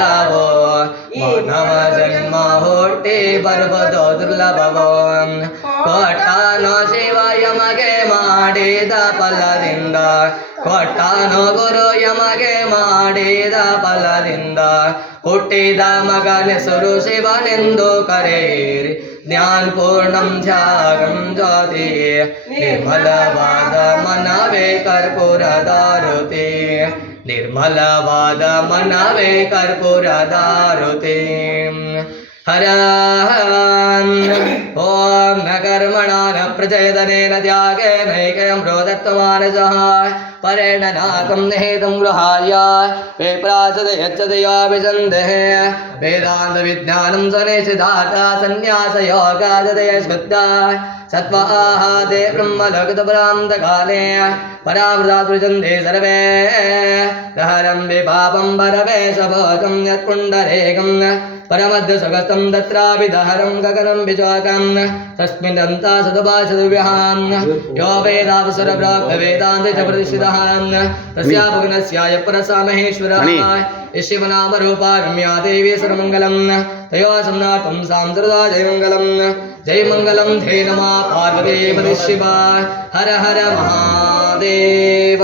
ದುರ್ಲಭೋ ಮಾನವ ಜನ್ಮ ಹುಟ್ಟಿ ಬರುವುದು ದುರ್ಲಭವೋ ಕೊಟ್ಟಾನೋ ಶಿವ ಯಮಗೆ ಮಾಡಿದ ಫಲದಿಂದ ಕೊಟ್ಟಾನೋ ಗುರು ಯಮಗೆ ಮಾಡಿದ ಫಲದಿಂದ ಹುಟ್ಟಿದ ಮಗನೆಸರು ಶಿವನೆಂದು ಕರೆಯಿರಿ ಜ್ಞಾನ ಪೂರ್ಣಂ ತ್ಯಾಗಂ ಜ್ಯೋತಿ ನಿರ್ಮಲವಾದ ಮನವೇ ಕರ್ಪೂರದಾರುತಿ ನಿರ್ಮಲವಾದ ಮನವೇ ಕರ್ಪೂರದಾರುತಿ ಹರ ಓಂ ನ ಕರ್ಮಣ ನ ಪ್ರಚೇತನೇನ ತ್ಯಾಗೇನೈಕಯಂ ಪ್ರೋದತ್ತಮಾನಸಃ ಪರೇಣ ನಾಕಂ ನಿಹಿತಂ ಗೃಹಾಯ ವಿಪ್ರಾಸದಯಚ್ಚದಯಾಭಿಸಂದೇಹ ವೇದಾಂತ ವಿಜ್ಞಾನಂ ಸನಿಷಿಧಾತ ಸನ್ಯಾಸ ಯೋಗಾದಯ ಶುದ್ಧ ಸತ್ವಾಹಾತೆ ಬ್ರಹ್ಮಲೋಕತಪರಾಂತಕಾಲೇ ಪರಾಮೃತಾತ್ಮಜಂದೇ ಸರ್ವೇ ದಹರಂ ವಿಪಾಪಂ ಪರವೇ ಸಭೋಜಂ ಯತ್ಪುಂಡರೇಕಂ ಪರಮಧ್ಯ ಸಗಸ್ತಂ ತತ್ರಾಪಿ ದಹರಂ ಗಗನಂ ವಿಚೋಕಂ ತಸ್ಮಿನ್ನಂತ ಸದುಭಾಷದುಭ್ಯಹಾಂ ಯೋ ವೇದಾವಸರಪ್ರಾಪ್ತ ವೇದಾಂತೆ ಚ ಪ್ರತಿಷ್ಠಿತಃ ತಸ್ಯಾಪಗುಣಸ್ಯಾಯ ಪರಸಾ ಮಹೇಶ್ವರಃ ಶಿವನಾಮರೂಪಾಗಮ್ಯಾ ದೇವಿ ಸರ್ವಮಂಗಲಂ ತಯೋ ಸಂನಾಥಂ ಸಾಂಸೃತಾ ಜಯ ಮಂಗಲಂ ಧೇ ನಮಃ ಪಾರ್ವತೀಪತಿ ಶಿವ ಹರ ಹರ ಮಹಾದೇವ